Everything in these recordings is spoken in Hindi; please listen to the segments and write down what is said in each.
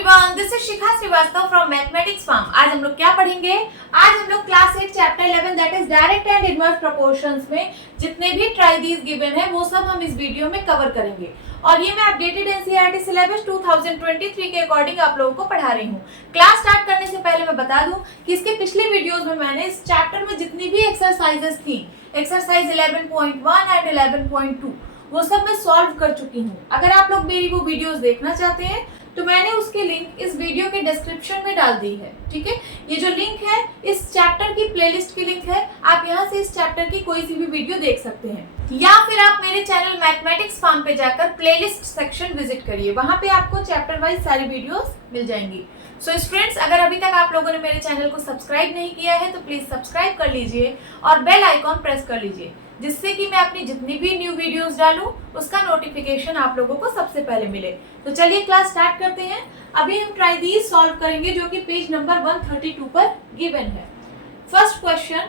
Everyone, this is Shikha Srivastava from mathematics farm. आज हम लोग क्या पढ़ेंगे? आज हम लोग class 8 chapter 11 that is direct and inverse proportions में जितने भी ट्राइडीज गिवन है वो सब हम इस वीडियो में कवर करेंगे। और ये मैं अपडेटेड एनसीईआरटी सिलेबस 2023 के अकॉर्डिंग आप लोगों को पढ़ा रही हूँ। क्लास स्टार्ट करने से पहले मैं बता दूं कि इसके पिछले वीडियोस में मैंने इस चैप्टर में जितनी भी एक्सरसाइजेस थी, एक्सरसाइज 11.1 एंड 11.2 वो सब मैं सॉल्व कर चुकी हूँ। अगर आप लोग मेरी वो वीडियोस देखना चाहते हैं तो मैंने उसकी लिंक इस वीडियो के डिस्क्रिप्शन में डाल दी है। ठीक है, ये जो लिंक है इस चैप्टर की प्लेलिस्ट की लिंक है। आप यहाँ से इस चैप्टर की कोई सी भी वीडियो देख सकते हैं, या फिर आप मेरे चैनल मैथमेटिक्स फार्म पे जाकर प्लेलिस्ट सेक्शन विजिट करिए, वहां पे आपको चैप्टर वाइज सारी वीडियोस मिल जाएंगी। सो स्टूडेंट्स, अगर अभी तक आप लोगों ने मेरे चैनल को सब्सक्राइब नहीं किया है तो प्लीज सब्सक्राइब कर लीजिए और बेल आइकॉन प्रेस कर लीजिए, जिससे कि मैं अपनी जितनी भी न्यू वीडियोस डालूं उसका नोटिफिकेशन आप लोगों को सबसे पहले मिले। तो चलिए क्लास स्टार्ट करते हैं। अभी हम ट्राइडीज सॉल्व करेंगे जो कि पेज नंबर 132 पर गिवन है। First question,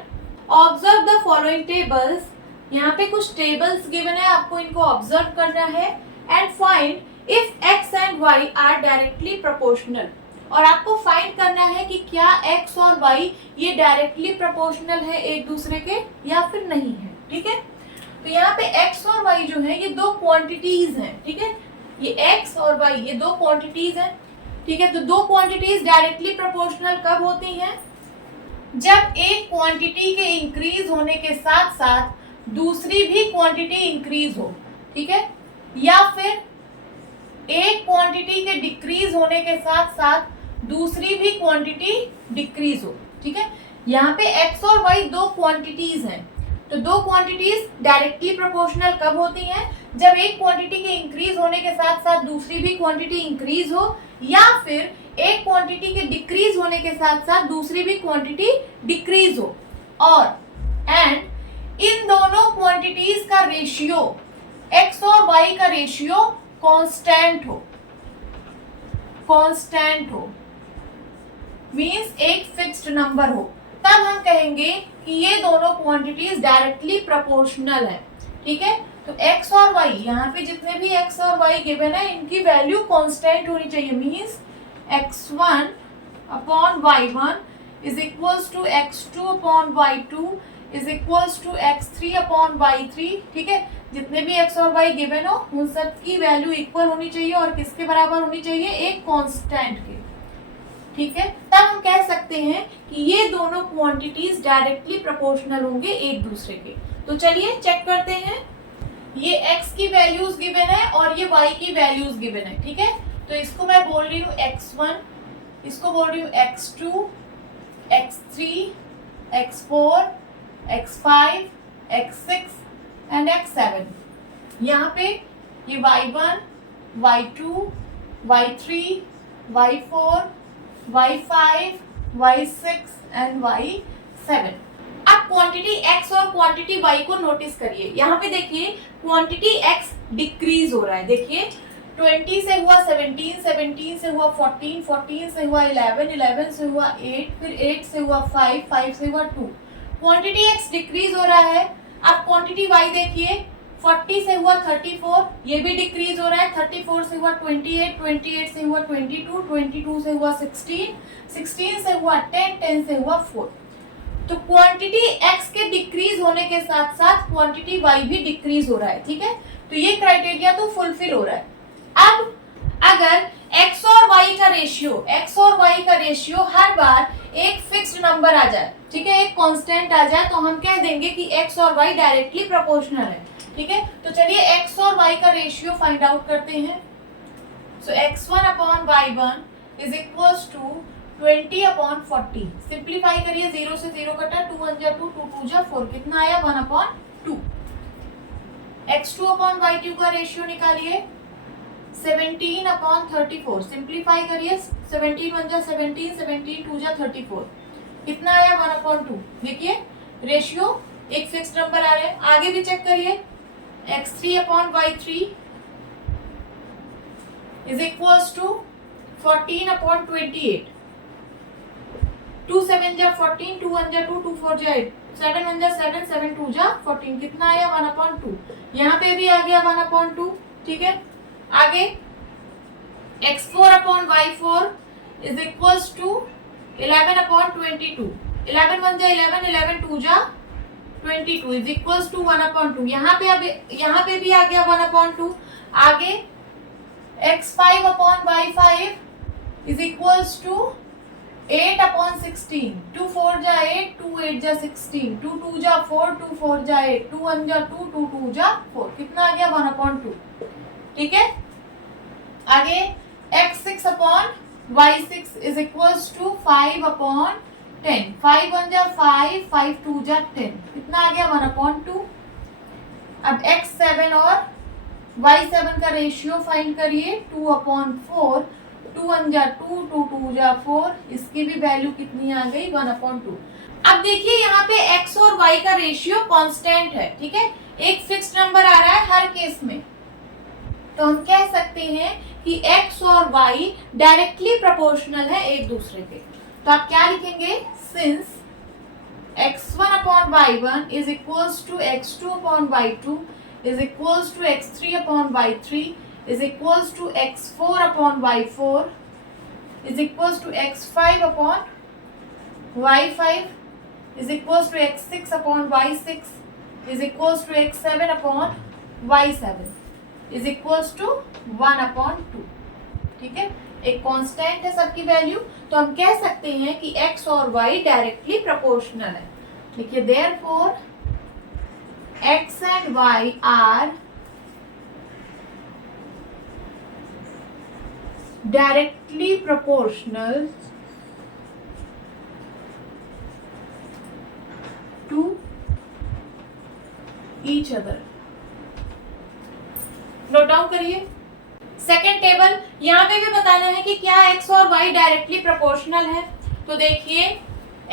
observe the following tables. यहाँ पे कुछ टेबल्स गिवन है, आपको इनको ऑब्जर्व करना है and find if x and y are directly proportional. और आपको फाइंड करना है कि क्या x और y ये डायरेक्टली प्रोपोर्शनल है एक दूसरे के या फिर नहीं है। ठीक है, तो यहाँ पे x और y जो है ये दो क्वांटिटीज हैं। ठीक है, ये x और y ये दो क्वांटिटीज हैं। ठीक है, तो दो क्वांटिटीज डायरेक्टली प्रोपोर्शनल कब होती हैं? जब एक क्वांटिटी के इंक्रीज होने के साथ साथ दूसरी भी क्वांटिटी इंक्रीज हो। ठीक है, या फिर एक क्वांटिटी के डिक्रीज होने के साथ साथ दूसरी भी क्वांटिटी डिक्रीज हो। ठीक है, यहाँ पे x और y दो क्वांटिटीज हैं, तो दो क्वांटिटीज डायरेक्टली प्रोपोर्शनल कब होती हैं? जब एक क्वांटिटी के इंक्रीज होने के साथ साथ दूसरी भी क्वांटिटी इंक्रीज हो, या फिर एक क्वांटिटी के डिक्रीज होने के साथ साथ दूसरी भी क्वांटिटी डिक्रीज हो, और एंड इन दोनों क्वांटिटीज का रेशियो x और y का रेशियो कांस्टेंट हो। कांस्टेंट हो मींस एक फिक्स्ड नंबर हो, तब हम कहेंगे कि ये दोनों क्वांटिटीज डायरेक्टली प्रोपोर्शनल है। ठीक है, तो x और y, यहाँ पे जितने भी x और y गिवन है इनकी वैल्यू कांस्टेंट होनी चाहिए। Means x1 upon y1 is equals to x2 upon y2 is equals to x3 upon y3। ठीक है, जितने भी x और y गिवन हो उन सब की वैल्यू इक्वल होनी चाहिए और किसके बराबर होनी चाहिए? एक कांस्टेंट के। ठीक है, तब हम कह सकते हैं कि ये दोनों क्वांटिटीज डायरेक्टली प्रोपोर्शनल होंगे एक दूसरे के। तो चलिए चेक करते हैं। ये x की वैल्यूज गिवन है और ये y की वैल्यूज गिवन है। ठीक है, तो इसको मैं बोल रही हूँ x1, इसको बोल रही हूँ x2, x3, x4, x5, x6 and x7। यहाँ पे ये y1, y2, y3, y4, y5, y6 and y7। अब क्वांटिटी x और क्वांटिटी y को नोटिस करिए। यहाँ पे देखिए क्वांटिटी x डिक्रीज हो रहा है। देखिए 20 से हुआ 17, 17 से हुआ 14, 14 से हुआ 11, 11 से हुआ 8, फिर 8 से हुआ 5, 5 से हुआ 2। क्वांटिटी x डिक्रीज हो रहा है। अब क्वांटिटी y देखिए 40 से हुआ 34, ये भी डिक्रीज हो रहा है। 34 से हुआ 28, 28 से हुआ 22, 22 से हुआ 16, 16 से हुआ 10, 10 से हुआ 4। तो क्वांटिटी x के डिक्रीज होने के साथ साथ क्वांटिटी y भी डिक्रीज हो रहा है। ठीक है, तो ये क्राइटेरिया तो फुलफिल हो रहा है। अब अगर x और y का रेशियो, x और y का रेशियो हर बार एक फिक्स्ड नंबर आ जाए, ठीक है, एक कांस्टेंट आ जाए, तो हम कह देंगे कि x और y डायरेक्टली प्रोपोर्शनल है। ठीक है, तो चलिए x और y का रेशियो फाइंड आउट करते हैं। So x1 upon y1 is equals to 20 upon 40। Simplify करिए, 0 से 0 कटा, 2 1 जा 2, 2 2 जा 4, कितना आया? 1 अपॉन 2। x2 अपॉन y2 का रेशियो निकालिए, 17 अपॉन 34। सिंप्लीफाई करिए, 17 1 जा 17, 17 2 जा 34, कितना आया? 1 अपॉन 2। देखिए रेशियो एक फिक्स्ड नंबर आ रहे हैं। आगे भी चेक करिए, x3 upon y3 is equals to 14 upon 28। 2 7 जा 14, 2 1 जा 2, 2 4 जा 8, 7 1 जा 7, 7 2 जा 14, कितना आया? 1 अपॉन 2। यहाँ पे भी आ गया 1 अपॉन 2। ठीक है, आगे x4 upon y4 is equals to 11 upon 22। 11 1 जा 11, 11 2 जा 22 इज इक्वल्स टू 1 अपॉन 2। यहाँ पे भी आ गया 1 अपॉन 2। आगे x5 upon y5 is equals to 8 upon 16। 2 4 जा 8, 2 8 जा 16, 2 2 जा 4, 2 4 जा 8, 2 1 जा 2, 2 2 जा 4। कितना आ गया 1 अपॉन 2। ठीक है, आगे x6 upon y6 is equals to 5 upon 10। 5 1 जा 5, 5 2 जा 10। कितना आ गया 1 अपॉन 2। अब x7 और y7 का रेशियो फाइंड करिए। 2 अपॉन 4, 2 1 जा 2, 2 2 जा 4। इसकी भी वैल्यू कितनी आ गई 1 अपॉन 2। अब देखिए यहाँ पे x और y का रेशियो कांस्टेंट है। ठीक है, एक फिक्स्ड नंबर आ रहा है हर केस में, तो हम कह सकते हैं कि x और y डायरेक्टली प्रोपोर्शनल है एक दूसरे के। तो आप क्या लिखेंगे, since x1 upon y1 is equals to x2 upon y2 is equals to x3 upon y3 is equals to x4 upon y4 is equals to x5 upon y5 is equals to x6 upon y6 is equals to x7 upon y7 is equals to 1 upon 2। ठीक है, एक कांस्टेंट है सबकी वैल्यू, तो हम कह सकते हैं कि x और y डायरेक्टली प्रोपोर्शनल है। देखिए, therefore x and y are directly proportional to each other। Note down करिए। सेकेंड टेबल, यहाँ पे भी बताना है कि क्या x और y डायरेक्टली प्रोपोर्शनल है। तो देखिए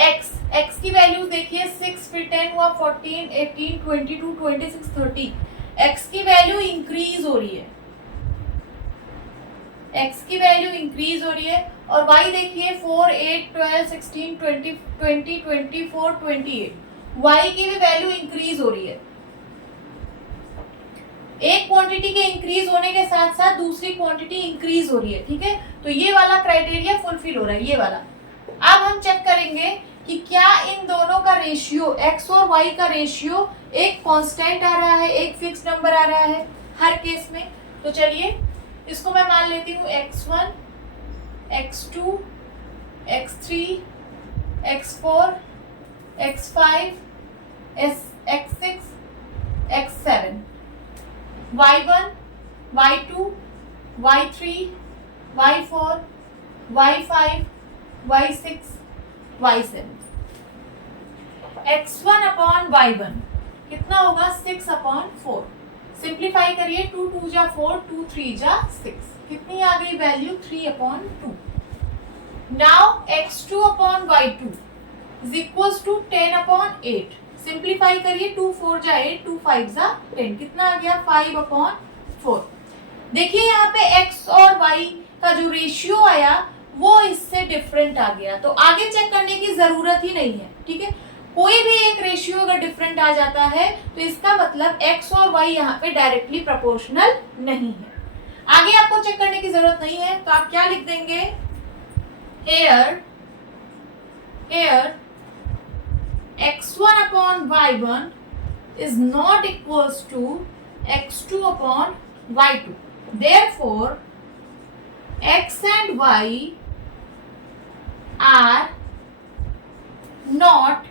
x की वैल्यूज देखिए, 6 फिर 10 हुआ, 14 18 22 26 30। x की वैल्यू इंक्रीज हो रही है, x की वैल्यू इंक्रीज हो रही है। और y देखिए 4 8 12 16 20 20 24 28, y की भी वैल्यू इंक्रीज हो रही है। एक क्वांटिटी के इंक्रीज होने के साथ साथ दूसरी क्वांटिटी इंक्रीज हो रही है। ठीक है, तो ये वाला क्राइटेरिया फुलफिल हो रहा है, ये वाला। अब हम चेक करेंगे कि क्या इन दोनों का रेशियो, x और y का रेशियो एक कांस्टेंट आ रहा है, एक फिक्स नंबर आ रहा है हर केस में। तो चलिए इसको मैं मान लेती हूँ x1 x2 x3 x4 x5 x6 x7, y1 y2 y3 y4 y5 y6 y7। x1 upon y1 कितना होगा 6 अपॉन 4। सिंप्लीफाई करिए, 2 2 जा 4, 2 3 जा 6। कितनी आ गई value 3 upon 2। Now x2 upon y2 is equals to 10 upon 8। Simplify करिए, 2 4 जा 8, 2 5 जा 10। कितना आ गया 5 अपॉन 4। देखिए यहाँ पे x और y का जो रेशियो आया वो इससे डिफरेंट आ गया, तो आगे चेक करने की जरूरत ही नहीं है। ठीक है, कोई भी एक रेशियो अगर डिफरेंट आ जाता है तो इसका मतलब x और y यहाँ पे डायरेक्टली प्रोपोर्शनल नहीं है। आगे आपको चेक करने की जरूरत नहीं है, तो आप क्या लिख देंगे, here x1 upon y1 is not equals to x2 upon y2। Therefore x and y are not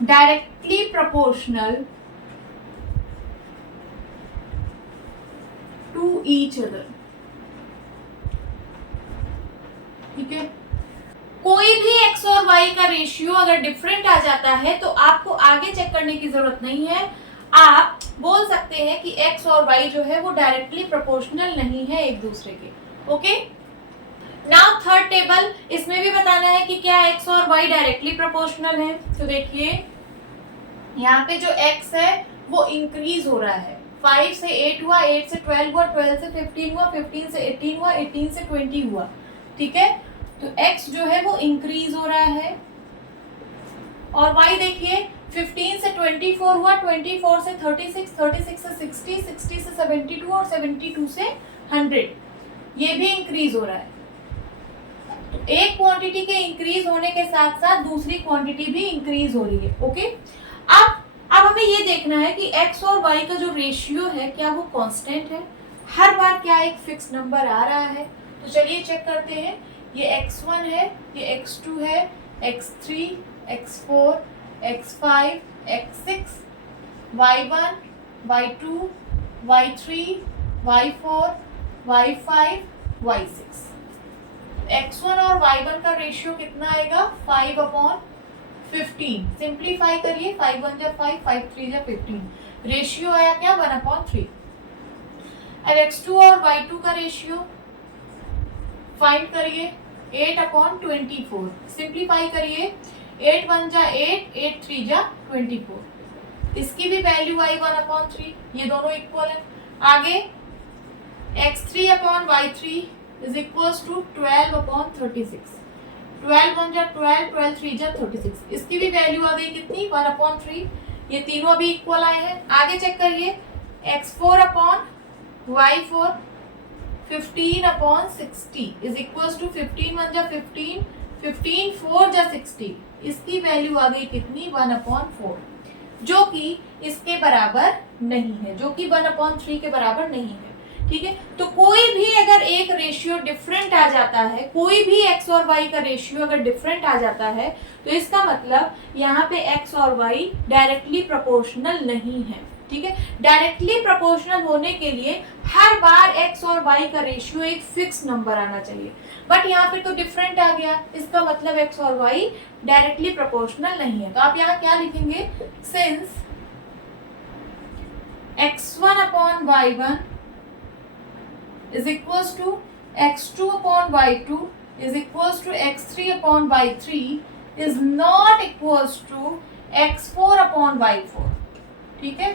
directly proportional to each other। ठीक है, कोई भी x और y का रेशियो अगर डिफरेंट आ जाता है तो आपको आगे चेक करने की जरूरत नहीं है। आप बोल सकते हैं कि x और y जो है वो डायरेक्टली प्रोपोर्शनल नहीं है एक दूसरे के। ओके, नाउ थर्ड टेबल, इसमें भी बताना है कि क्या x और y डायरेक्टली प्रोपोर्शनल है। तो देखिए यहाँ पे जो x है वो इंक्रीज हो रहा है, 5 से 8 हुआ, 8 से 12 हुआ, 12 से 15 हुआ, 15 से 18 हुआ, 18 से 20 हुआ। ठीक है, तो x जो है वो इंक्रीज हो रहा है। और y देखिए 15 से 24 हुआ, 24 से 36, 36 से 60, 60 से 72 और 72 से 100, ये भी इंक्रीज हो रहा है। तो एक क्वांटिटी के इंक्रीज होने के साथ साथ दूसरी क्वांटिटी भी इंक्रीज हो रही है। ओके, अब हमें ये देखना है कि x और y का जो रेशियो है क्या वो कांस्टेंट है, हर बार क्या एक फिक्स नंबर आ रहा है। तो चलिए चेक करते हैं। ये x1 है, ये x2 है, x3, x4, x5, x6, y1, y2, y3, y4, y5, y6। x1 और y1 का रेशियो कितना आएगा 5/15। सिंप्लीफाई करिए, 5 1 जा 5, 5 3 जा 15, रेशियो आया क्या 1/3। अब x2 और y2 का रेशियो फाइंड करिए, 8/24। सिंप्लीफाई करिए, 8 1 जा 8, 8 3 जा 24, इसकी भी वैल्यू आई 1/3, ये दोनों इक्वल है। आगे x3/y3 is equals to 12/36, 12 1 जा 12, 12 3 जा 36, इसकी भी वैल्यू आ गई कितनी 1/3, ये तीनों अभी इक्वल आए हैं। आगे चेक करिए, x4/y4 15/60 is equals to 15 1 जा 15, 15 4 जा 60, इसकी वैल्यू आ गई कितनी 1/4, जो कि इसके बराबर नहीं है, जो कि 1/3 के बराबर नहीं है। ठीक है, तो कोई भी अगर एक रेशियो डिफरेंट आ जाता है, कोई भी x और y का रेशियो अगर डिफरेंट आ जाता है, तो इसका मतलब यहाँ पे x और y डायरेक्टली प्रोपोर्शनल नहीं है। ठीक है, डायरेक्टली प्रोपोर्शनल होने के लिए हर बार x और y का रेशियो एक फिक्स नंबर आना चाहिए, बट यहाँ पे तो डिफरेंट आ गया, इसका मतलब x और y डायरेक्टली प्रोपोर्शनल नहीं है। तो आप यहाँ क्या लिखेंगे, since x1/y1 is equals to x2/y2 is equals to x3/y3 is not equals to x4/y4। ठीक है,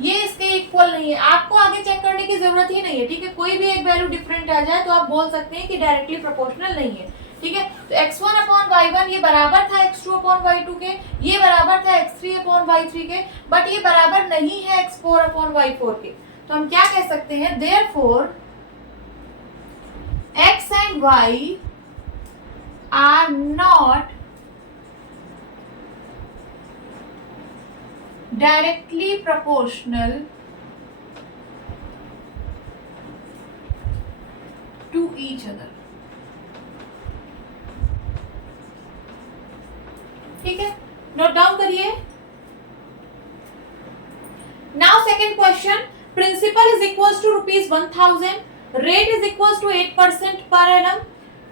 ये इसके इक्वल नहीं है, आपको आगे चेक करने की जरूरत ही नहीं है। ठीक है, कोई भी एक वैल्यू डिफरेंट आ जाए तो आप बोल सकते हैं कि डायरेक्टली प्रोपोर्शनल नहीं है। ठीक है, तो x1/y1 ये बराबर था x2/y2 के, ये बराबर था x3/y3 के, बट ये बराबर नहीं है x4/y4 के। तो हम क्या कह सकते हैं, therefore x and y are not directly proportional to each other। ठीक है, नोट डाउन करिए। Now second question, principal is equals to ₹1000, rate is equals to 8% per annum,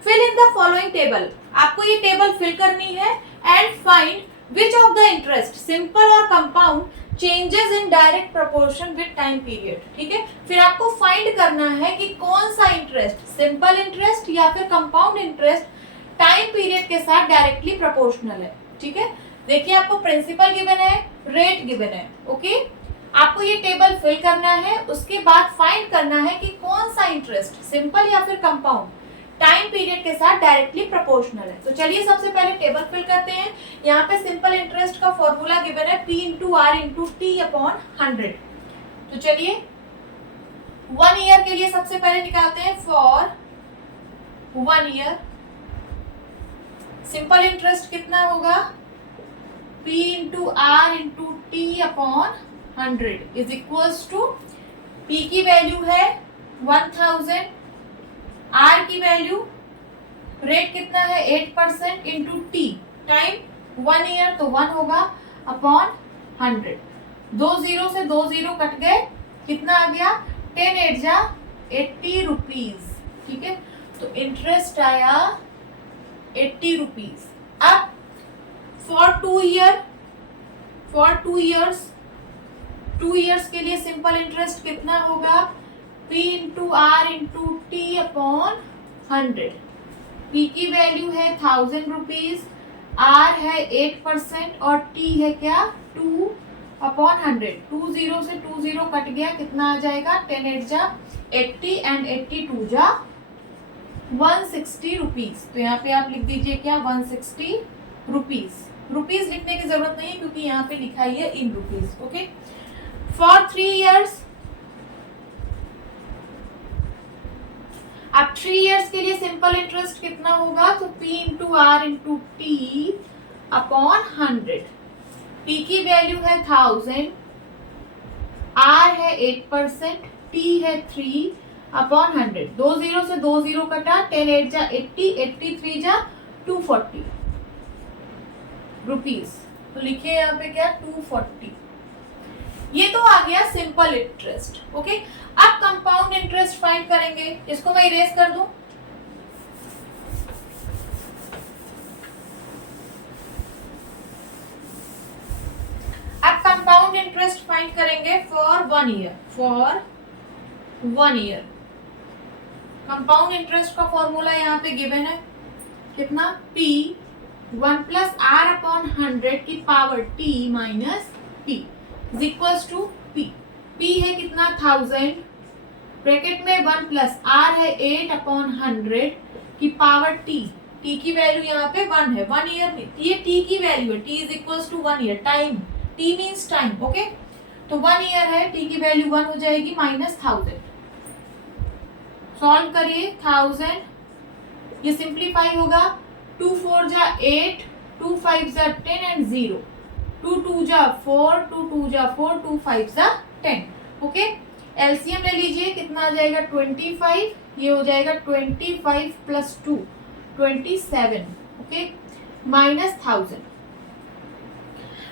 fill in the following table। आपको ये टेबल फिल करनी है and find which of the interest simple or compound changes in direct proportion with time period। ठीक है, फिर आपको फाइंड करना है कि कौन सा इंटरेस्ट, सिंपल इंटरेस्ट या फिर कंपाउंड इंटरेस्ट टाइम पीरियड के साथ डायरेक्टली प्रोपोर्शनल है। ठीक है, देखिए आपको प्रिंसिपल गिवन है, रेट गिवन है। ओके, आपको ये टेबल फिल करना है, उसके बाद फाइंड करना है कि कौन सा इंटरेस्ट सिंपल या फिर कंपाउंड टाइम पीरियड के साथ डायरेक्टली प्रोपोर्शनल है। तो चलिए सबसे पहले टेबल फिल करते हैं। यहाँ पे सिंपल इंटरेस्ट का फॉर्मूला गिवन है P × R × T/100। तो चलिए 1 ईयर के लिए सबसे पहले निकालते हैं, फॉर 1 ईयर सिंपल इंटरेस्ट कितना होगा, P × R × T/100 is equals to, P की वैल्यू है 1000, R की वैल्यू, रेट कितना है 8% इंटू T, टाइम 1 ईयर तो 1 होगा अपॉन 100। 2 0 से 2 0 कट गए, कितना आ गया 10 8 जा 80 रुपीज। ठीक है, तो इंटरेस्ट आया 80 रुपीज। अब फॉर 2 ईयर, फॉर 2 ईयर्स के लिए सिंपल इंटरेस्ट कितना होगा, P × R × T/100। P की वैल्यू है 1000 रुपीज, R है 8% और T है क्या 2/100। 2 0 से 2 0 कट गया, कितना आ जाएगा 10 8 जा 80 एंड 82 जा 160 रुपीज। तो यहाँ पे आप लिख दीजिए क्या 160 रुपीज। रुपीज लिखने की जरूरत नहीं है क्योंकि यहाँ पे लिखा ही है in rupees. Okay, for 3 years, अब 3 years के लिए सिंपल इंटरेस्ट कितना होगा, तो P into R into T upon 100। P की वैल्यू है 1000, R है 8%, T है 3 अपॉन 100। 2 0 से 2 0 कटा, 10 8 जा 80, 83 जा 240 रुपीज। तो लिखिए यहाँ पे क्या, 240। ये तो आ गया सिंपल इंटरेस्ट। ओके, अब कंपाउंड इंटरेस्ट फाइंड करेंगे। इसको मैं इरेज कर दूं। अब कंपाउंड इंटरेस्ट फाइंड करेंगे for 1 year। For 1 year compound interest का फॉर्मूला यहाँ पे गिवन है, कितना, P 1 प्लस आर अपॉन 100 की power T minus P is equals to P। P है कितना, 1000, ब्रैकेट में 1 प्लस आर है 8 अपॉन 100 की पावर T। T की वैल्यू यहाँ पे 1 है, 1 ईयर में ये T की वैल्यू है, T is equals to 1 year. Time, T means time. Okay, तो 1 ईयर है, T की वैल्यू 1 हो जाएगी, माइनस 1000। सॉल्व करिए, 1000 ये सिंप्लीफाई होगा, 2 4 जा 8, 2 5 जा 10 एंड 0, 2 2 जा 4, 2 2 जा 4, 2 5 जा 10। ओके, एलसीएम ले लीजिए, कितना आ जाएगा, 25, ये हो जाएगा 25 प्लस 2 27। Okay, minus 1000।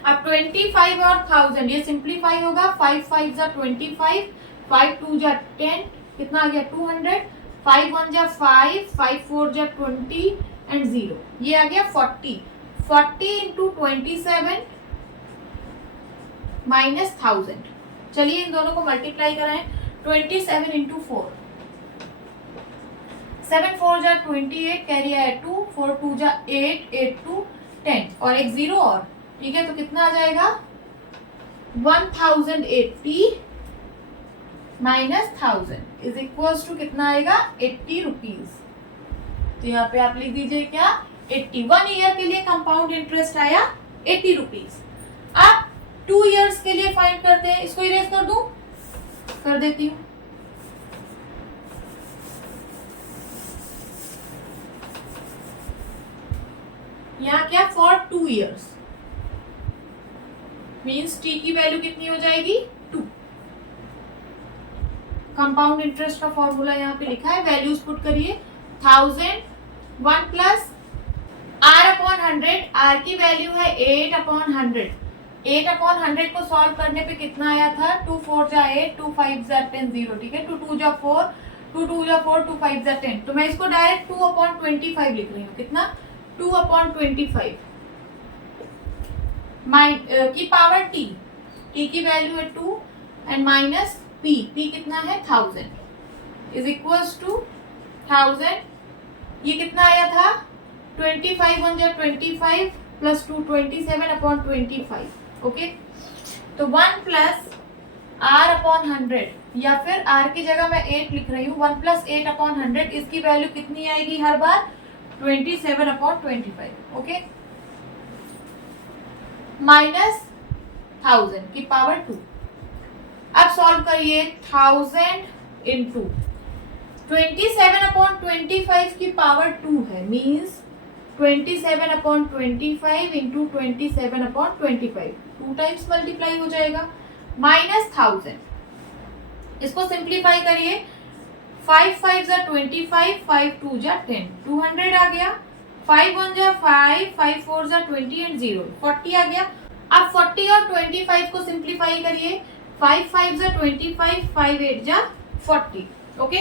अब 25 और 1000 ये सिंप्लीफाई होगा, 5 5 जा 25, 5 2 जा 10, कितना आ गया, 200, 5 1 जा 5, 5 4 जा 20 एंड 0, ये आ गया 40। 40 इंटू 27 माइनस 1000। चलिए इन दोनों को मल्टीप्लाई कराएं, 27 इंटू 4, 7 4 जा 28, कैरी आया 2, 4 2 जा 8, 8 2 10 और एक 0 और, ठीक है, तो कितना आ जाएगा, 1080 माइनस 1000 इज इक्वल्स टू कितना आएगा, 80 रुपीज। तो यहाँ पे आप लिख दीजिए क्या, 80। 1 ईयर के लिए कंपाउंड इंटरेस्ट आया 80 रुपीज। अब 2 इयर्स के लिए फाइंड करते हैं, इसको इरेज कर दूं, कर देती हूँ। यहाँ क्या, फॉर 2 इयर्स मीन्स T की वैल्यू कितनी हो जाएगी, 2। कंपाउंड इंटरेस्ट का फॉर्मूला यहाँ पे लिखा है, वैल्यूज पुट करिए, 1000, 1 प्लस आर अपॉन 100, आर की वैल्यू है 8 अपॉन 100। 8 अपॉन 100 को सॉल्व करने पे कितना आया था, 2 4 जा 8, 2 5 जा 10 0, ठीक है, 2 2 जा 4, 2 2 जा 4, 2 5 जा 10। तो मैं इसको डायरेक्ट 2 अपॉन 25 लिख रही हूँ, कितना, 2 अपॉन 25 की पावर T। T की वैल्यू है 2 एंड माइनस P कितना है, 1000 इज इक्वल्स टू 1000, ये कितना आया था, 25 1 जा 25 प्लस 2 27 अपॉन 25। ओके, तो 1 प्लस आर अपॉन 100, या फिर आर की जगह मैं 8 लिख रही हूँ, 1 प्लस 8 अपॉन 100, इसकी वैल्यू कितनी आएगी हर बार, 27 अपॉन 25। ओके, माइनस 1000 की पावर 2। अब सॉल्व करिए, 1000 इंटू 27 अपॉन 25 की पावर 2 है, means 27 upon 25 into 27 upon 25, 2 times multiply हो जाएगा, माइनस 1000। इसको सिंप्लीफाई करिए, 5 5 जा 25, 5 2 जा 10, 200 आ गया, 5 1 जा 5, 5 4 जा 20 एंड 0, 40 आ गया। अब 40 और 25 को सिंप्लीफाई करिए, 5 5 जा 25, 5 8 जा 40। ओके,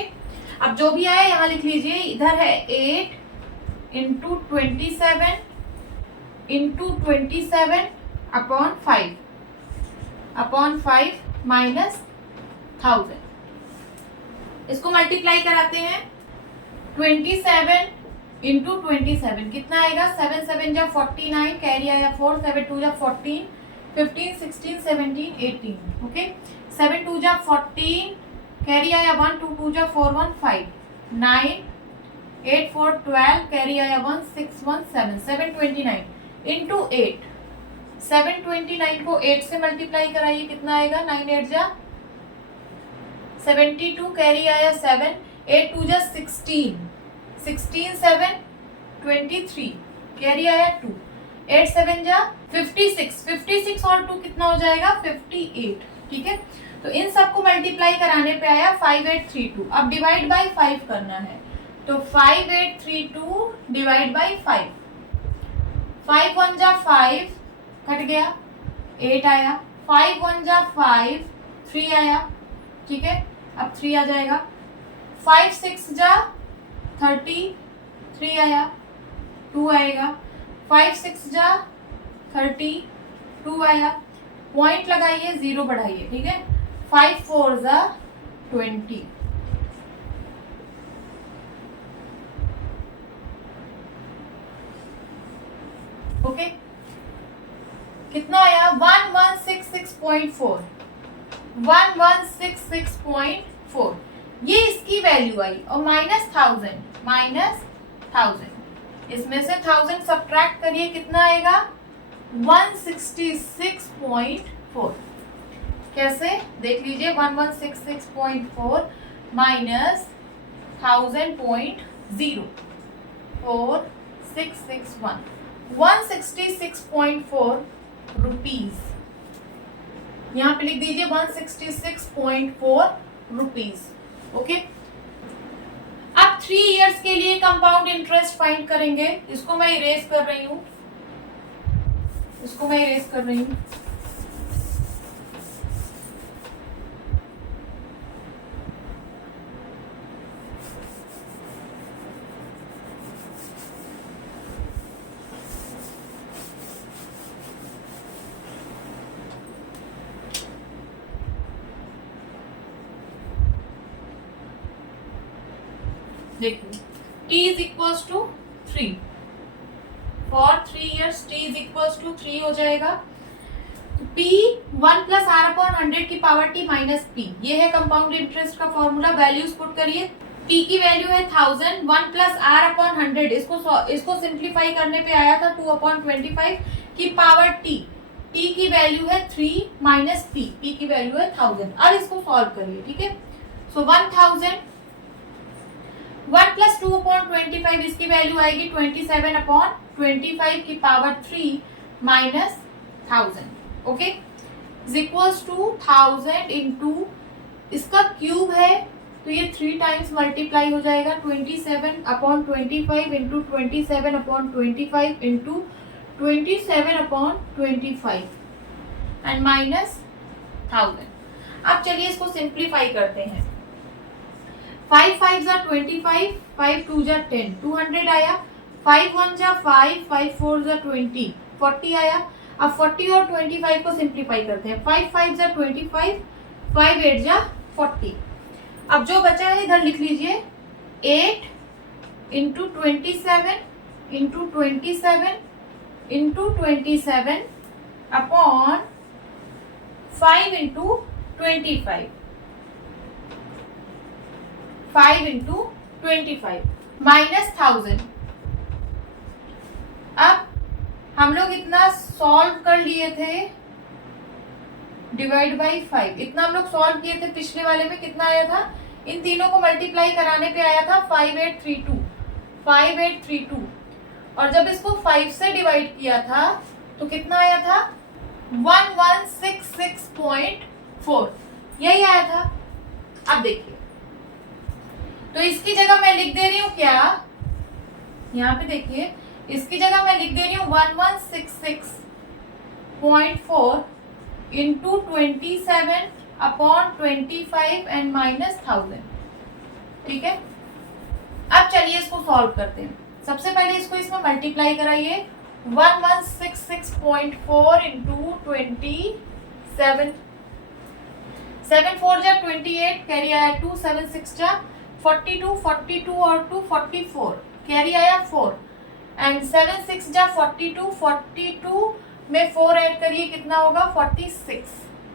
अब जो भी आया यहाँ लिख लीजिए, इधर है 8 इंटू 27 इंटू 27 अपॉन 5 माइनस 1000। इसको मल्टीप्लाई कराते हैं, 27 इंटू 27 कितना आएगा, 7 7 जा 49, कैरी आया 4, 7 2 जा 14, 15 16 17 18। ओके, 7 2 जा 14, कैरी आया 1, 2 2 जा 4 1 5, 9 8 4 12, कैरी आया 1 6 1 7, 7 29 इंटू 8 729 को 8 से मल्टीप्लाई कराइए, कितना आएगा? 9 8 जा 72, कैरी आया 7, 8 2 जा 16, 16 7 23, कैरी आया 2, 8 7 जा 56, 56 और 2 कितना हो जाएगा? 58। ठीक है, तो इन सबको मल्टीप्लाई कराने पे आया 5832। अब डिवाइड बाय 5 करना है, तो 5832 डिवाइड बाय 5, 5 1 जा 5 कट गया, 8 आया, 5 1 जा 5, 3 आया। ठीक है, अब 3 आ जाएगा, 5 6 जा 30, 3 आया, 2 आएगा, 5 6 जा 30, 2 आया, पॉइंट लगाइए, 0 बढ़ाइए। ठीक है, 5 4 जा 20, ओके, कितना आया? 1166.4, 1166.4, ये इसकी वैल्यू आई। और माइनस 1000, इसमें से 1000 सब्ट्रैक्ट करिए, कितना आएगा? 166.4। कैसे? देख लीजिए, 1166.4 माइनस 1000.0, 4661, 166.4 रुपीज। यहाँ पे लिख दीजिए 166.4 रुपीज। ओके, अब 3 इयर्स के लिए कंपाउंड इंटरेस्ट फाइंड करेंगे। इसको मैं इरेज कर रही हूँ, देखिए, t is equals to 3 for 3 years, t is equals to 3 हो जाएगा। p 1 प्लस आर अपॉन 100 की पावर t माइनस p, ये है कंपाउंड इंटरेस्ट का फॉर्मूला। वैल्यूज पुट करिए, t की वैल्यू है 1000, 1 प्लस आर अपॉन 100, इसको सिंप्लीफाई करने पे आया था 2 अपॉन 25 की पावर t, t की वैल्यू है 3 माइनस p, p की वैल्यू है 1000। अब इसको सॉल्व करिए। ठीक है, सो 1000, 1 प्लस 2 अपॉन 25, इसकी वैल्यू आएगी 27 अपॉन 25 की power 3 minus 1000, okay, is equals to 1000 into इसका क्यूब है, तो ये 3 टाइम्स मल्टीप्लाई हो जाएगा, 27 upon 25 into 27 upon 25 into 27 upon 25 and minus 1000। अब चलिए इसको सिंप्लीफाई करते हैं। 5 5 जा 25, 5 2 जा 10, 200 आया, 5 1 जा 5, 5 4 जा 20, 40 आया। अब 40 और 25 को सिंप्लीफाई करते हैं, 5 5 जा 25, 5 8 जा 40। अब जो बचा है इधर लिख लीजिए, 8 into 27 into 27 into 27 upon 5 into 25, 5 into 25 minus 1000। अब हम लोग इतना सॉल्व कर लिए थे, डिवाइड बाई 5, इतना हम लोग सॉल्व किए थे पिछले वाले में। कितना आया था? इन तीनों को मल्टीप्लाई कराने पे आया था 5832। और जब इसको 5 से डिवाइड किया था तो कितना आया था? 1166.4, यही आया था। अब देखिए, तो इसकी जगह मैं लिख दे रही हूँ क्या, यहाँ पे देखिए, इसकी जगह मैं लिख दे रही हूँ 1166.4 इंटू 27 अपॉन 25 एंड माइनस 1000। ठीक है, अब चलिए इसको सॉल्व करते हैं। सबसे पहले इसको इसमें मल्टीप्लाई कराइए, 1166.4 इंटू 27, 7 4 जा 28, कैरी आया 2, 7 6 जा 42, 42 और 2 44, कैरी आया 4 एंड 7 6 जा 42, 42 में 4 ऐड करिए, कितना होगा? 46।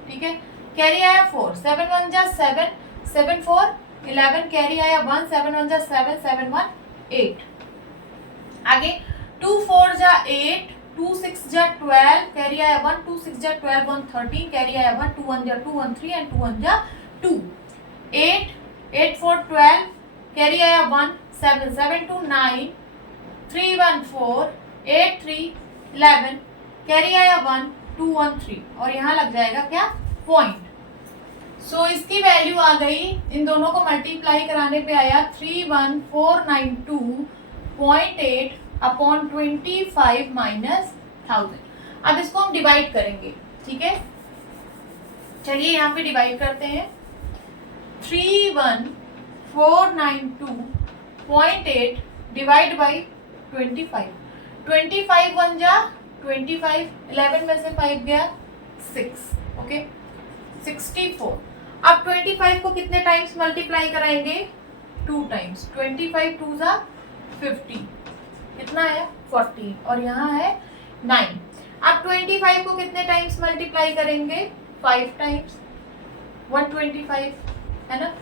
ठीक है, कैरी आया 4, 7 1 जा 7, 7 4 11, कैरी आया 1, 7 1 जा 7, 7 1 8। आगे 2 4 जा 8, 2 6 जा 12, कैरी आया 1, 2 6 जा 12, 1 13, कैरी आया 1, 2 1 जा 2, 1 3 एंड 2 1 जा 2, 8 8 4 12, कैरी आया 1, 7 7 2 9, 3 1 4, 8 3 11, कैरी आया 1, 2 1 3 और यहाँ लग जाएगा क्या, पॉइंट। सो इसकी वैल्यू आ गई, इन दोनों को मल्टीप्लाई कराने पे आया 31492.8 अपॉन 25 माइनस 1000। अब इसको हम डिवाइड करेंगे, ठीक है, चलिए यहाँ पे डिवाइड करते हैं। 31492.8 डिवाइड बाई 25, 25 1 जा 25, 11 में से 5 गया 6, ओके 64। अब 25 को कितने टाइम्स मल्टीप्लाई कराएंगे, 2 टाइम्स, 25 2 जा 50, कितना है 40 और यहाँ है 9। अब 25 को कितने टाइम्स मल्टीप्लाई करेंगे, 5 टाइम्स, 125 है ना।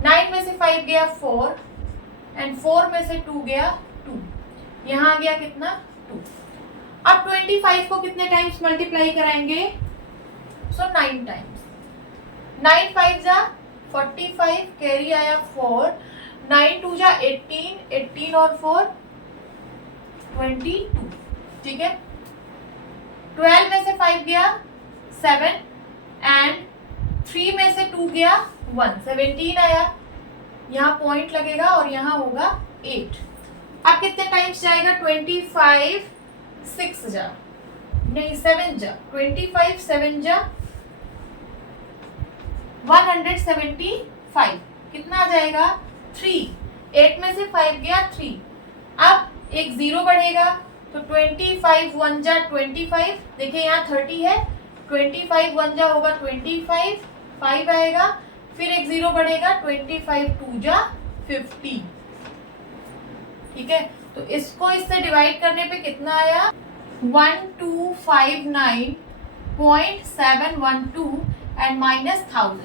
9 में से 5 गया 4 एंड 4 में से 2 गया 2, यहाँ आ गया कितना 2। अब 25 को कितने टाइम्स मल्टीप्लाई कराएंगे, सो 9 टाइम्स, 9 5 जा 45, कैरी आया 4, 9 2 जा 18, 18 और 4 22, ठीक है। 12 में से 5 गया 7 एंड 3 में से 2 गया 1, 17 आया, यहाँ पॉइंट लगेगा और यहाँ होगा 8। अब कितने टाइम्स जाएगा, 25 6 जा नहीं 7 जा, 25 7 जा 175, कितना आ जाएगा 3, 8 में से 5 गया 3, अब एक 0 बढ़ेगा तो 25 1 जा 25, देखिए यहाँ 30 है, 25 1 जा होगा 25, 5 आएगा, फिर एक 0 बढ़ेगा 25 2 जा 50, ठीक है। तो इसको इससे डिवाइड करने पे कितना आया, 1259.712 एंड माइनस 1000,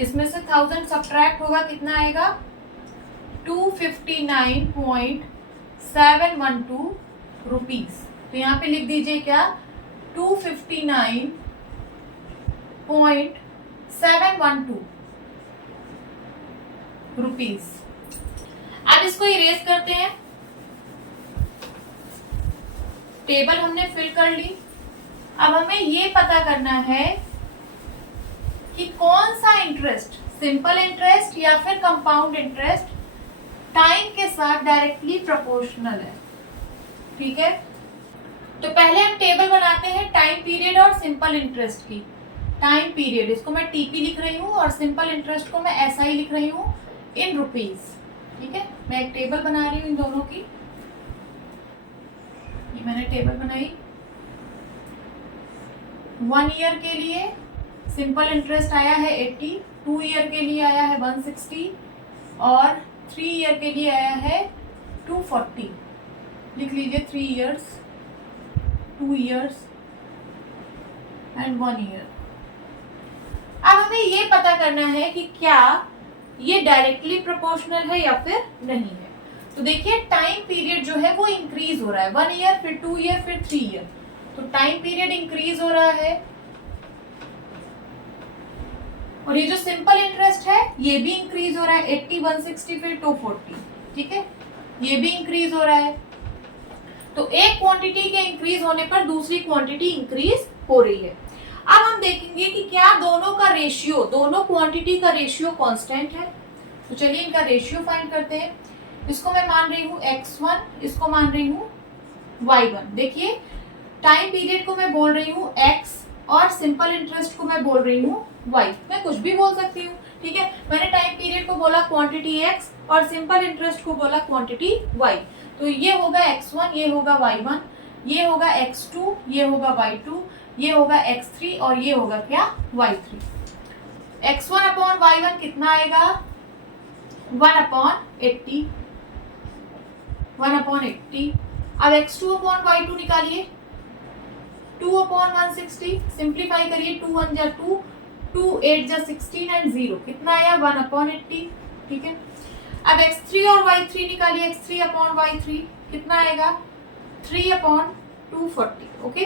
इसमें से 1000 सब्ट्रैक्ट होगा, कितना आएगा 259.712 रुपीज। तो यहाँ पे लिख दीजिए क्या, 259.712 रुपीज। अब इसको इरेज करते हैं, टेबल हमने फिल कर ली। अब हमें ये पता करना है कि कौन सा इंटरेस्ट, सिंपल इंटरेस्ट या फिर कंपाउंड इंटरेस्ट टाइम के साथ डायरेक्टली प्रोपोर्शनल है, ठीक है। तो पहले हम टेबल बनाते हैं टाइम पीरियड और सिंपल इंटरेस्ट की। टाइम पीरियड, इसको मैं टीपी लिख रही हूँ और सिंपल इंटरेस्ट को मैं एसआई लिख रही हूँ इन रुपीज, ठीक है। मैं एक टेबल बना रही हूँ इन दोनों की, ये मैंने टेबल बनाई। 1 ईयर के लिए सिंपल इंटरेस्ट आया है 80, 2 ईयर के लिए आया है 160 और 3 ईयर के लिए आया है 240। लिख लीजिए 3 इयर्स, 2 इयर्स एंड 1 ईयर। अब हमें ये पता करना है कि क्या ये डायरेक्टली प्रोपोर्शनल है या फिर नहीं है। तो देखिए टाइम पीरियड जो है वो इंक्रीज हो रहा है, 1 ईयर फिर 2 ईयर फिर 3 ईयर, तो टाइम पीरियड इंक्रीज हो रहा है। और ये जो सिंपल इंटरेस्ट है ये भी इंक्रीज हो रहा है, 80 160 फिर 240, ठीक है, ये भी इंक्रीज हो रहा है। तो एक क्वांटिटी के इंक्रीज होने पर दूसरी क्वांटिटी इंक्रीज हो रही है। अब हम देखेंगे कि क्या दोनों का रेशियो, दोनों क्वांटिटी का रेशियो कांस्टेंट है। तो चलिए इनका रेशियो फाइंड करते हैं। इसको मैं मान रही हूँ x1, इसको मान रही हूँ y1। देखिए टाइम पीरियड को मैं बोल रही हूँ x और सिंपल इंटरेस्ट को मैं बोल रही हूँ y। मैं कुछ भी बोल सकती हूँ, ठीक है। मैंने टाइम पीरियड को बोला क्वांटिटी x और सिंपल इंटरेस्ट को बोला क्वांटिटी y। तो ये होगा x1, ये होगा y1, ये होगा x2, ये होगा y2, ये होगा x3 और ये होगा क्या y3। x1 अपॉन y1 कितना आएगा, 1/80, 1/80। अब x2 अपॉन y2 निकालिए, 2/160। सिंप्लीफाई करिए, 2 1 जा 2, 2 8 जा 16 एंड 0, कितना आया 1/80, ठीक है। अब x3 और y3 निकालिए, x3 अपॉन y3 कितना आएगा 3/80। 240. ओके,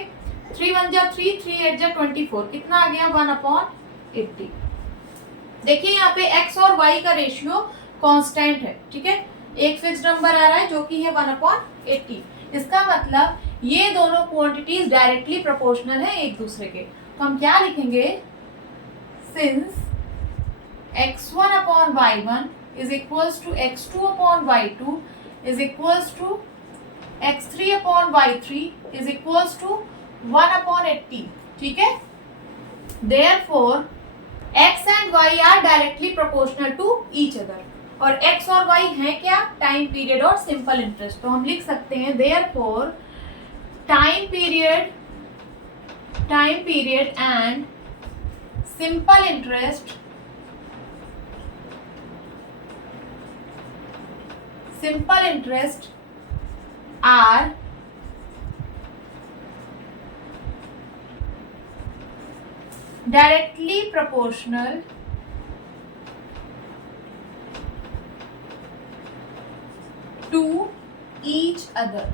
3 1 जा 3, 3 8 जा 24, कितना आ गया 1/80. देखिए यहाँ पे x और y का रेशियो कांस्टेंट है, ठीक है, एक फिक्स्ड नंबर आ रहा है जो कि है 1/80. इसका मतलब ये दोनों क्वांटिटीज डायरेक्टली प्रोपोर्शनल है एक दूसरे के. तो हम क्या लिखेंगे, since x1/y1 is equals to x2/y2 is equals to x3/y3 is equals to 1/80. ठीक है, therefore x and y are directly proportional to each other. और x और y हैं क्या, टाइम पीरियड और सिंपल इंटरेस्ट. तो हम लिख सकते हैं therefore time period and simple interest are directly proportional to each other.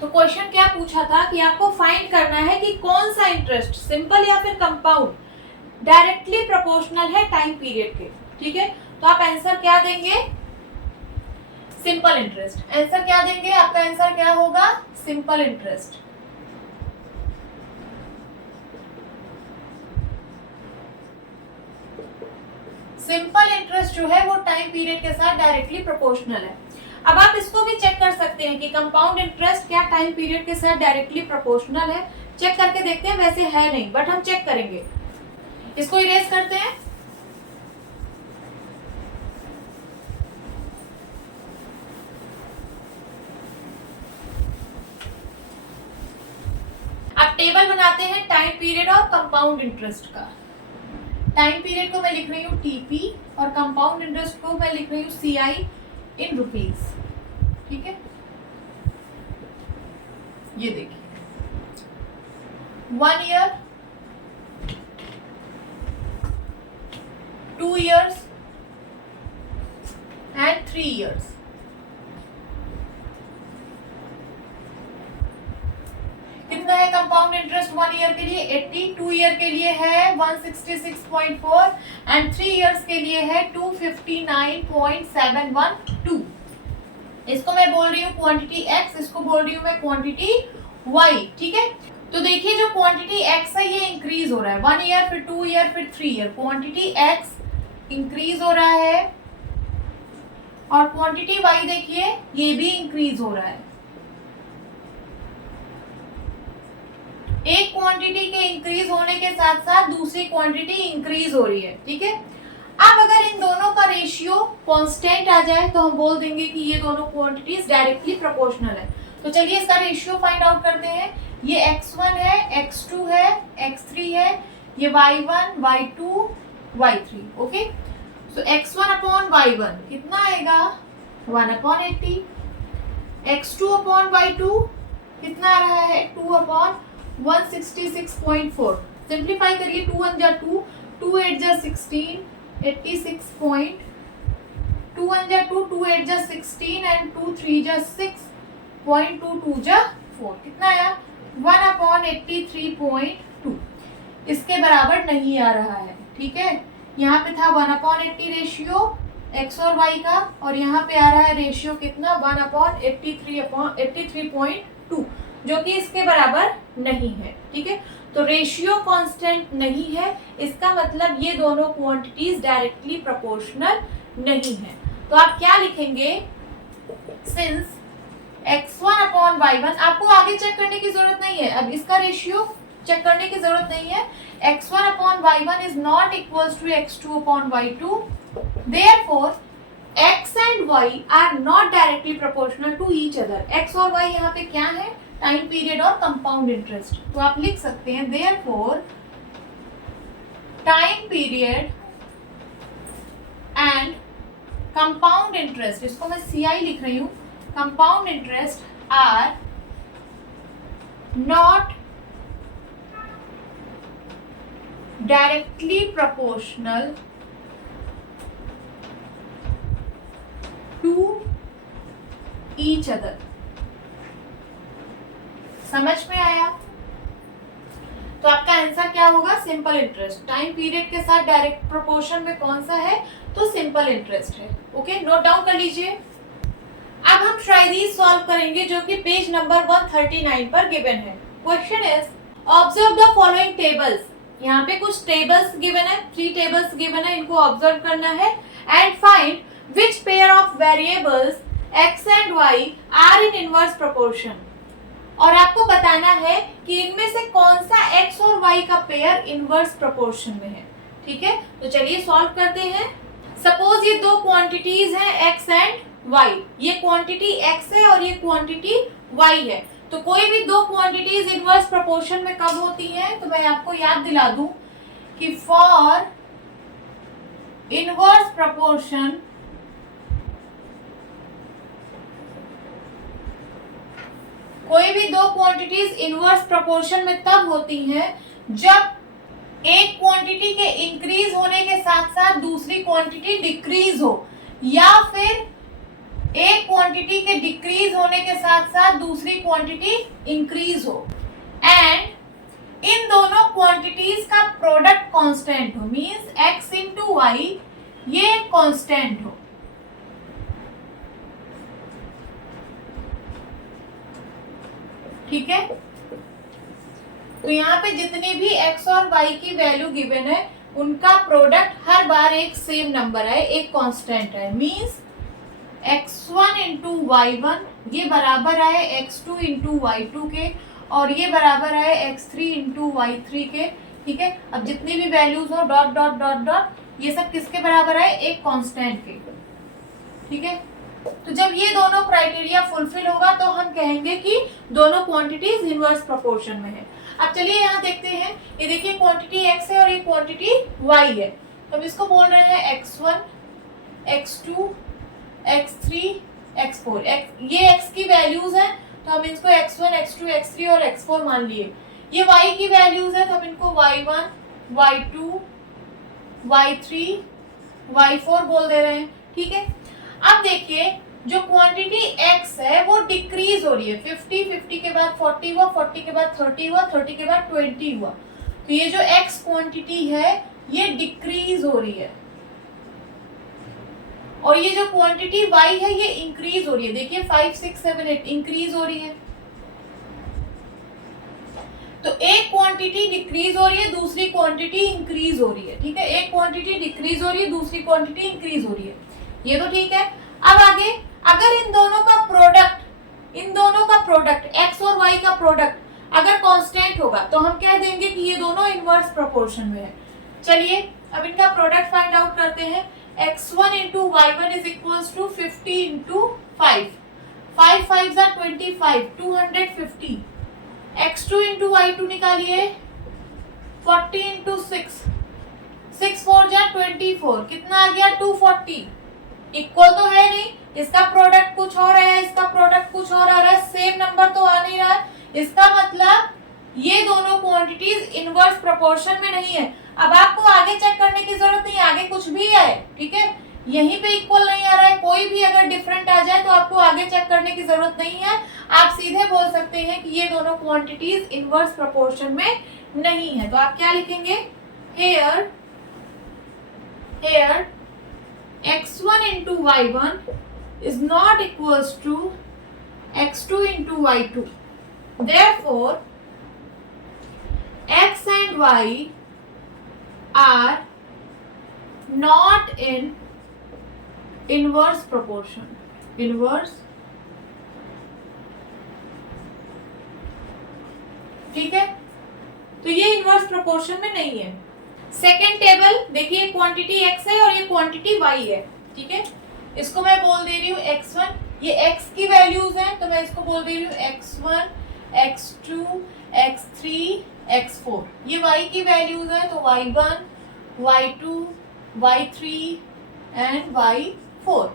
तो क्वेश्चन क्या पूछा था कि आपको फाइंड करना है कि कौन सा इंटरेस्ट, सिंपल या फिर कंपाउंड, डायरेक्टली प्रोपोर्शनल है टाइम पीरियड के. ठीक है, तो आप आंसर क्या देंगे, सिंपल इंटरेस्ट. आंसर क्या देंगे, आपका आंसर क्या होगा, सिंपल इंटरेस्ट. सिंपल इंटरेस्ट जो है वो टाइम पीरियड के साथ डायरेक्टली प्रोपोर्शनल है. अब आप इसको भी चेक कर सकते हैं कि कंपाउंड इंटरेस्ट क्या टाइम पीरियड के साथ डायरेक्टली प्रोपोर्शनल है. चेक करके देखते हैं, वैसे है नहीं बट हम चेक करेंगे. इसको इरेज करते हैं. अब टेबल बनाते हैं टाइम पीरियड और कंपाउंड इंटरेस्ट का. टाइम पीरियड को मैं लिख रही हूँ TP और कंपाउंड इंटरेस्ट को मैं लिख रही हूँ CI इन रुपीज. ठीक है, ये देखिए 1 year, 2 years and 3 years. कितना है कंपाउंड इंटरेस्ट 1 ईयर के लिए 80, 2 ईयर के लिए है 166.4 एंड 3 इयर्स के लिए है 259.712. इसको मैं बोल रही हूँ क्वांटिटी x, इसको बोल रही हूँ मैं क्वांटिटी y. ठीक है, तो देखिए जो क्वांटिटी x है ये इंक्रीज हो रहा है 1 ईयर, फिर 2 ईयर, फिर 3 ईयर. क्वांटिटी x इंक्रीज हो रहा है और क्वांटिटी y देखिए ये भी इंक्रीज हो रहा है. एक क्वांटिटी के इंक्रीज होने के साथ साथ दूसरी क्वांटिटी इंक्रीज हो रही है. ठीक है, अब अगर इन दोनों का रेशियो कांस्टेंट आ जाए तो हम बोल देंगे कि ये दोनों क्वांटिटीज डायरेक्टली प्रोपोर्शनल है. तो चलिए इसका रेशियो फाइंड आउट करते हैं. ये x1 है, x2 है, x3 है, ये y1, y2, y3. ओके, सो x1/y1 कितना आएगा 1/80. x2/y2 कितना आ रहा है 2/166.4. सिंप्लीफाई करिए, 2 1 जा 2, 2 8 जा 16, 86. 2 1 जा 2, 2 8 जा 16 एंड 2 3 जा 6.22 जा 4. कितना आया 1/83.2. इसके बराबर नहीं आ रहा है. ठीक है, यहाँ पे था 1/80 रेशियो x और y का और यहाँ पे आ रहा है रेशियो कितना 1/83.2 जो कि इसके बराबर नहीं है. ठीक है, तो रेशियो कांस्टेंट नहीं है, इसका मतलब ये दोनों क्वांटिटीज डायरेक्टली प्रोपोर्शनल नहीं है. तो आप क्या लिखेंगे, सिंस x1/y1, आपको आगे चेक करने की जरूरत नहीं है, अब इसका रेशियो चेक करने की जरूरत नहीं है. x1/y1 is not equals to x2/y2. Therefore x and y are not directly proportional to each other. x और y यहाँ पे क्या है, टाइम पीरियड और कंपाउंड इंटरेस्ट. तो आप लिख सकते हैं therefore time period and compound interest, इसको मैं CI लिख रही हूँ, compound interest are not directly proportional to each other। समझ में आया? तो आपका आंसर क्या होगा? Simple interest. टाइम पीरियड के साथ डायरेक्ट प्रोपोर्शन में कौन सा है? तो सिंपल इंटरेस्ट है। ओके, नोट डाउन कर लीजिए। अब हम ट्राइजीज सॉल्व करेंगे जो कि पेज नंबर 139 पर गिवन है। Question is observe the following tables. यहाँ पे कुछ टेबल्स गिवन है, 3 टेबल्स गिवन है, इनको ऑब्जर्व करना है and find which pair of variables x and y are in inverse proportion. और आपको बताना है कि इनमें से कौन सा x और y का पेयर इनवर्स प्रोपोर्शन में है। ठीक है, तो चलिए सॉल्व करते हैं। सपोज ये दो क्वांटिटीज हैं x एंड y, ये क्वांटिटी x है और ये क्वांटिटी y है। तो कोई भी दो क्वांटिटीज इनवर्स प्रोपोर्शन में कब होती हैं? तो मैं आपको याद दिला दूं कि फॉर इनवर्स प्रोपोर्शन कोई भी दो क्वांटिटीज इनवर्स प्रोपोर्शन में तब होती हैं जब एक क्वांटिटी के इंक्रीज होने के साथ साथ दूसरी क्वांटिटी डिक्रीज हो, या फिर एक क्वांटिटी के डिक्रीज होने के साथ साथ दूसरी क्वांटिटी इंक्रीज हो एंड इन दोनों क्वांटिटीज का प्रोडक्ट कांस्टेंट हो, मींस x इंटू वाई ये कांस्टेंट हो। ठीक है, तो यहाँ पे जितनी भी x और y की वैल्यू गिवन है उनका प्रोडक्ट हर बार एक सेम नंबर है, एक कांस्टेंट है। मींस x1 इंटू y1 ये बराबर है x2 इंटू y2 के, और ये बराबर है x3 इंटू y3 के। ठीक है, अब जितनी भी वैल्यूज हो डॉट डॉट डॉट डॉट ये सब किसके बराबर है? एक कांस्टेंट के। ठीक है, तो जब ये दोनों क्राइटेरिया फुलफिल होगा तो हम कहेंगे कि दोनों क्वांटिटीज इनवर्स प्रोपोर्शन में है। अब चलिए यहाँ देखते हैं, ये देखिए क्वांटिटी x है और ये क्वांटिटी y है। तो हम इसको बोल रहे हैं x1, x2, x3, x4। ये x की वैल्यूज हैं तो हम इसको x1, x2, x3 और x4 मान लिए। ये y की वैल्यूज है तो हम इनको y1, y2, y3, y4 बोल दे रहे हैं। ठीक है, अब देखिए जो क्वांटिटी x है वो डिक्रीज हो रही है। 50, 50 के बाद 40 हुआ, 40 के बाद 30 हुआ, 30 के बाद 20 हुआ। तो ये जो x क्वांटिटी है ये डिक्रीज हो रही है और ये जो क्वांटिटी y है ये इंक्रीज हो रही है। देखिए 5, 6, 7, 8 इंक्रीज हो रही है। तो एक क्वांटिटी डिक्रीज हो रही है, दूसरी क्वांटिटी इंक्रीज हो रही है। ठीक है, एक क्वांटिटी डिक्रीज हो रही है, दूसरी क्वांटिटी इंक्रीज हो रही है। ये तो ठीक है। अब आगे अगर इन दोनों का प्रोडक्ट x और y का प्रोडक्ट अगर कांस्टेंट होगा तो हम कह देंगे कि ये दोनों इनवर्स प्रोपोर्शन में है। चलिए अब इनका प्रोडक्ट फाइंड आउट करते हैं। x1 into y1 is equals to 50 into 5, 5 5 are 25, 250। x2 into y2 निकालिए 40 इंटू 6, 6 4 जा 24, कितना आ गया? 240। इक्वल तो है नहीं, इसका प्रोडक्ट कुछ और है, इसका प्रोडक्ट कुछ और आ रहा है, सेम नंबर तो आ नहीं रहा है। इसका मतलब ये दोनों क्वांटिटीज इनवर्स प्रोपोर्शन में नहीं है। अब आपको आगे चेक करने की जरूरत नहीं, आगे कुछ भी है। ठीक है, यहीं पे इक्वल नहीं आ रहा है, कोई भी अगर डिफरेंट आ जाए तो आपको आगे चेक करने की जरूरत नहीं है। आप सीधे बोल सकते हैं कि ये दोनों क्वांटिटीज इनवर्स प्रोपोर्शन में नहीं है। तो आप क्या लिखेंगे? Here x1 into y1 is not equals to x2 into y2. Therefore, x and y are not in inverse proportion. Inverse. ठीक है, तो ये इनवर्स प्रोपोर्शन में नहीं है। सेकेंड टेबल देखिए, क्वांटिटी x है और ये क्वांटिटी y है। ठीक है, इसको मैं बोल दे रही हूँ x1, ये x की वैल्यूज हैं तो मैं इसको बोल दे रही हूँ x1, x2, x3, x4। ये y की वैल्यूज हैं तो y1, y2, y3 and y4।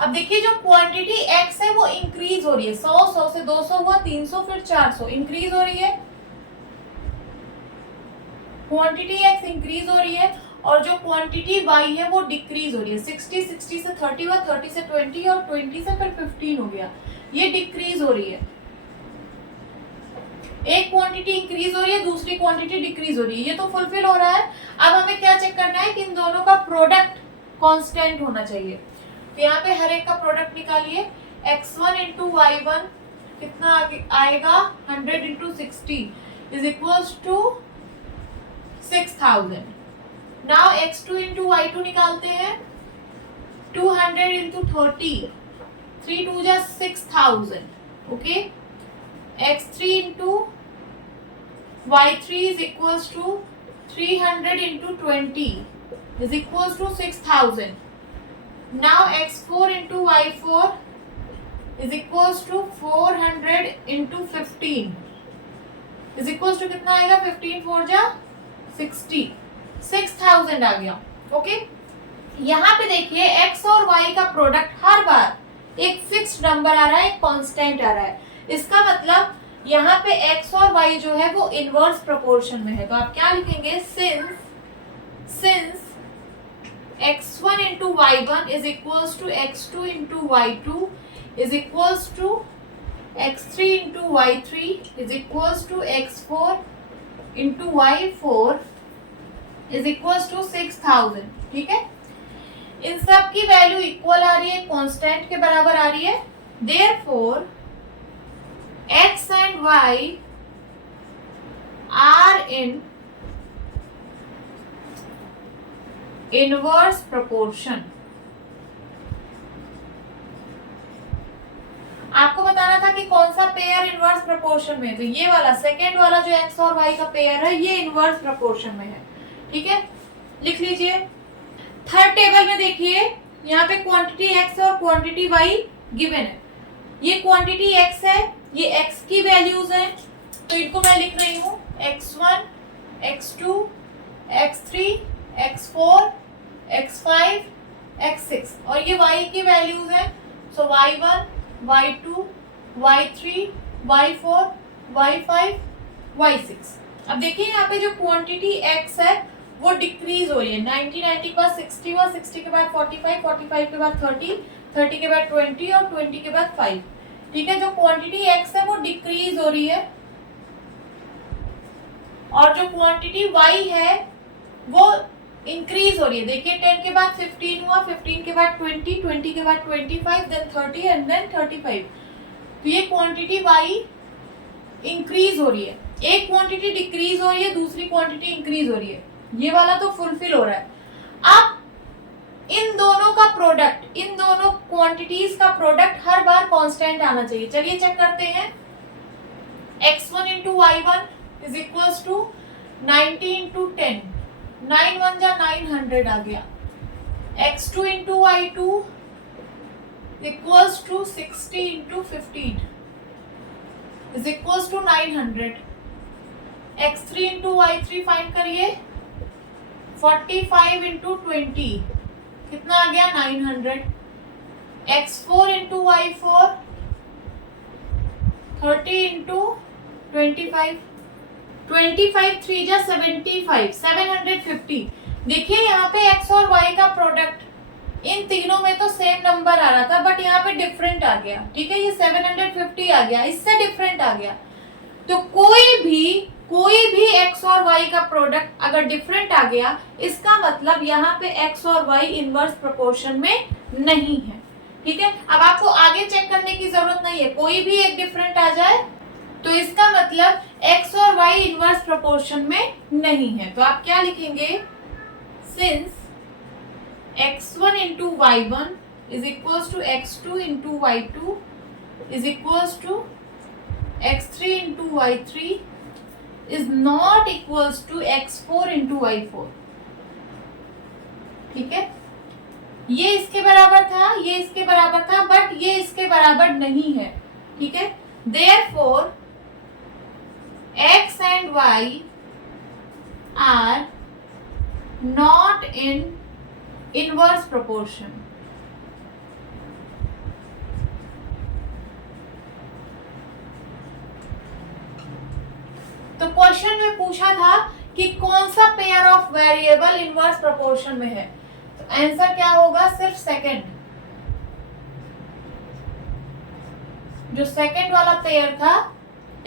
अब देखिए जो क्वांटिटी x है वो इंक्रीज हो रही है। 100, 100 से 200 हुआ, 300 फिर 400 इंक्रीज हो रही है। क्वांटिटी x इंक्रीज हो रही है और जो क्वांटिटी y है वो डिक्रीज हो रही है। 60 से 30 हुआ, 30 से 20 और 20 से फिर 15 हो गया, ये डिक्रीज हो रही है। एक क्वांटिटी इंक्रीज हो रही है, दूसरी क्वांटिटी डिक्रीज हो रही है, ये तो फुलफिल हो रहा है। अब हमें क्या चेक करना है कि इन दोनों का प्रोडक्ट कांस्टेंट होना चाहिए। तो यहाँ पे हर एक का प्रोडक्ट निकालिए। x1 इंटू y1 कितना आएगा, 100 into 60 is equals to 6000। Now x2 into y2 निकालते हैं, 200 इंटू 30, 3 2 जा 6000, okay. x3 into y3 is equals to 300 into 20 is equals to 6000. Now x4 into y4 is equals to 400 into 15 is equals to कितना आएगा, 15 4 जा 60, 6000 आ गया, ओके। यहाँ पे देखिए x और y का प्रोडक्ट हर बार एक फिक्स्ड नंबर आ रहा है, एक कांस्टेंट आ रहा है। इसका मतलब यहाँ पे x और y जो है वो इनवर्स प्रोपोर्शन में है। तो आप क्या लिखेंगे, since x1 into y1 is equals to x2 into y2 is equals to x3 into y3 is equals to x4 into y4 is equals to 6000, ठीक है। इन सब की वैल्यू इक्वल आ रही है, कांस्टेंट के बराबर आ रही है। Therefore x and y are in inverse proportion। आपको बताना था कि कौन सा पेयर इनवर्स प्रोपोर्शन में है, तो ये वाला सेकेंड वाला जो x और y का पेयर है ये इनवर्स प्रोपोर्शन में है, ठीक है। लिख लीजिए। थर्ड टेबल में देखिए, यहाँ पे क्वांटिटी x और क्वांटिटी y गिवन है। ये क्वांटिटी x है, ये x की वैल्यूज हैं, तो इनको मैं लिख रही हूँ x1, x2, x3, x4, x5, x6, और ये y की वैल्यूज हैं, सो y1, y2, y3, y4, y5, y6। अब देखिए यहाँ पे जो क्वांटिटी x है वो डिक्रीज हो रही है। 90 के बाद 60 हुआ, 60 के बाद 45, 45 के बाद 30, 30 के बाद 20 और 20 के बाद 5, ठीक है। जो क्वांटिटी x है वो डिक्रीज हो रही है और जो क्वांटिटी y है वो इंक्रीज हो रही है। देखिए 10 के बाद 15 हुआ, 15 के बाद 20, 20 के बाद 25, देन 30 एंड देन 35। तो ये क्वांटिटी y इंक्रीज हो रही है, एक क्वांटिटी डिक्रीज हो रही है, दूसरी क्वांटिटी इंक्रीज हो रही है। ये वाला तो फुलफिल हो रहा है। अब इन दोनों का प्रोडक्ट, इन दोनों क्वांटिटीज का प्रोडक्ट हर बार कांस्टेंट आना चाहिए। चलिए चेक करते हैं। x1 into y1 is equals to 90 into 10, 9 1 जा 900 आ गया। x2 into y2 equals to 60 into 15 is equals to 900। x3 into y3 find करिए, 45 इंटू 20 कितना आ गया, 900। x4 इंटू y4 30 इंटू 25, 25 3 जा 75, 750। देखिए यहाँ पे x और y का प्रोडक्ट इन तीनों में तो सेम नंबर आ रहा था, बट यहाँ पे डिफरेंट आ गया, ठीक है। ये 750 आ गया, इससे डिफरेंट आ गया। तो कोई भी x और y का प्रोडक्ट अगर डिफरेंट आ गया, इसका मतलब यहाँ पे x और y इनवर्स प्रोपोर्शन में नहीं है, ठीक है। अब आपको आगे चेक करने की जरूरत नहीं है, कोई भी एक डिफरेंट आ जाए तो इसका मतलब x और y इनवर्स प्रोपोर्शन में नहीं है। तो आप क्या लिखेंगे, since x1 into y1 is equals to x2 into y2 is equals to x3 into y3 is not equals to x4 into y4, ठीक है। ये इसके बराबर था, ये इसके बराबर था, बट ये इसके बराबर नहीं है, ठीक है। Therefore x and y are not in inverse proportion। तो क्वेश्चन में पूछा था कि कौन सा pair of variable inverse proportion में है। तो आंसर क्या होगा, सिर्फ सेकंड, जो सेकंड वाला पेयर था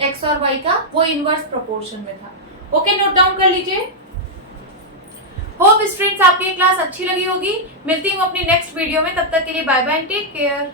x और y का वो इनवर्स प्रोपोर्शन में था। ओके, नोट डाउन कर लीजिए। होप स्टूडेंट्स आपकी क्लास अच्छी लगी होगी। मिलती हूँ अपनी नेक्स्ट वीडियो में, तब तक के लिए बाय बाय, टेक केयर।